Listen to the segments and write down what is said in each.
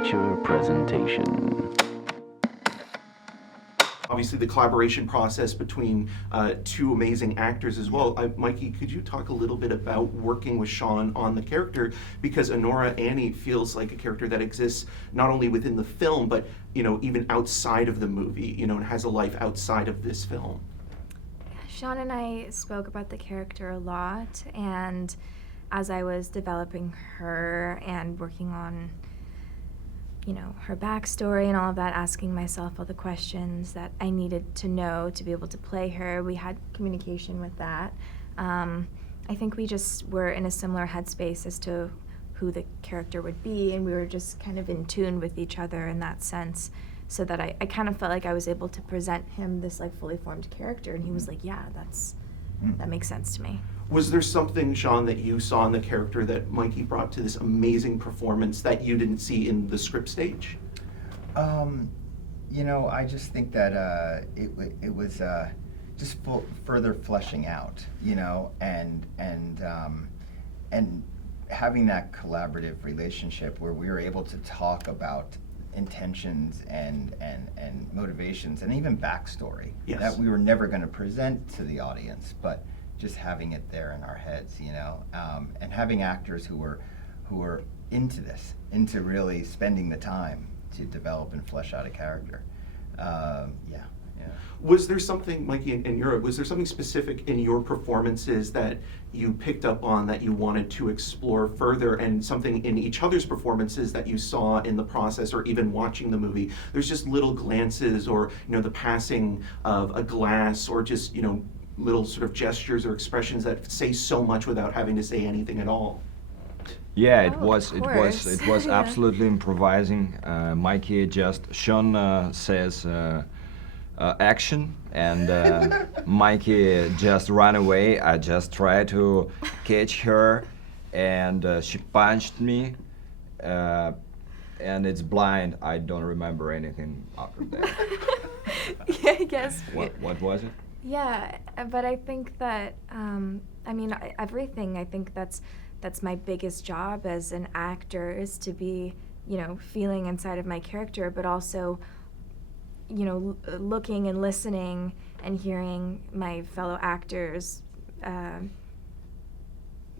feature presentation. Obviously, the collaboration process between two amazing actors as well. Mikey, could you talk a little bit about working with Sean on the character? Because Anora, Annie, feels like a character that exists not only within the film, but even outside of the movie, and has a life outside of this film. Sean and I spoke about the character a lot, and as I was developing her and working on her backstory and all of that, asking myself all the questions that I needed to know to be able to play her. We had communication with that. I think we just were in a similar headspace as to who the character would be, and we were just kind of in tune with each other in that sense, so that I kind of felt like I was able to present him this fully formed character, and he was like, yeah, that makes sense to me. Was there something, Sean, that you saw in the character that Mikey brought to this amazing performance that you didn't see in the script stage? I just think that it was just further fleshing out, and having that collaborative relationship where we were able to talk about intentions and motivations and even backstory that we were never going to present to the audience, but just having it there in our heads, and having actors who were into this, into really spending the time to develop and flesh out a character. Was there something, Mikey and Yura, was there something specific in your performances that you picked up on that you wanted to explore further, and something in each other's performances that you saw in the process or even watching the movie? There's just little glances or, the passing of a glass or just, little sort of gestures or expressions that say so much without having to say anything at all. Yeah, it was yeah. Absolutely improvising. Mikey Sean says action, and Mikey just ran away. I just tried to catch her, and she punched me, and it's blind. I don't remember anything after that. Yeah, I guess. What was it? Yeah, but I think that, everything, I think that's my biggest job as an actor, is to be, feeling inside of my character, but also, looking and listening and hearing my fellow actors'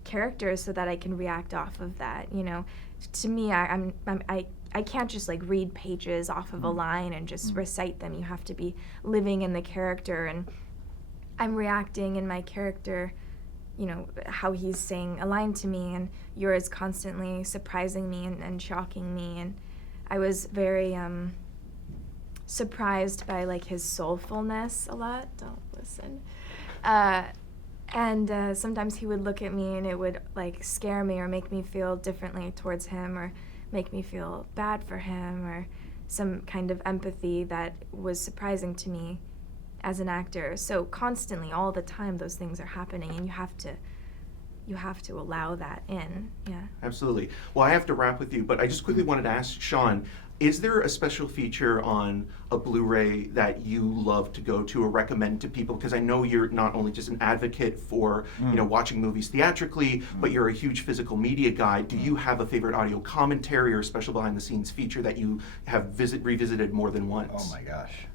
characters so that I can react off of that, To me, I can't just read pages off of a line and just recite them. You have to be living in the character, and I'm reacting in my character, how he's saying a line to me, and Yura's constantly surprising me and shocking me, and I was very surprised by his soulfulness a lot. Don't listen. And sometimes he would look at me and it would scare me or make me feel differently towards him, or make me feel bad for him, or some kind of empathy that was surprising to me as an actor. So constantly, all the time, those things are happening, and you have to allow that in. Yeah. Absolutely. Well, I have to wrap with you, but I just quickly wanted to ask Sean, is there a special feature on a Blu-ray that you love to go to or recommend to people? Because I know you're not only just an advocate for watching movies theatrically, but you're a huge physical media guy. Do you have a favorite audio commentary or special behind-the-scenes feature that you have revisited more than once? Oh my gosh,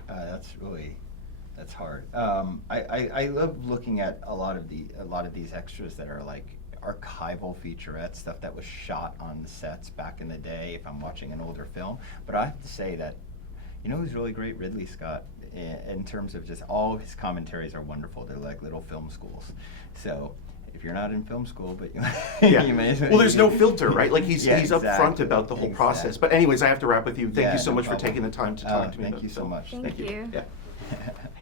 that's hard. I love looking at a lot of these extras that are archival featurette stuff that was shot on the sets back in the day if I'm watching an older film. But I have to say that, who's really great? Ridley Scott, in terms of just all his commentaries are wonderful. They're like little film schools. So if you're not in film school, but you may as well. Well, there's no filter, right? He's upfront about the whole process. But anyways, I have to wrap with you. Thank you so much for taking the time to talk to me. Thank you so much. Thank you. Yeah.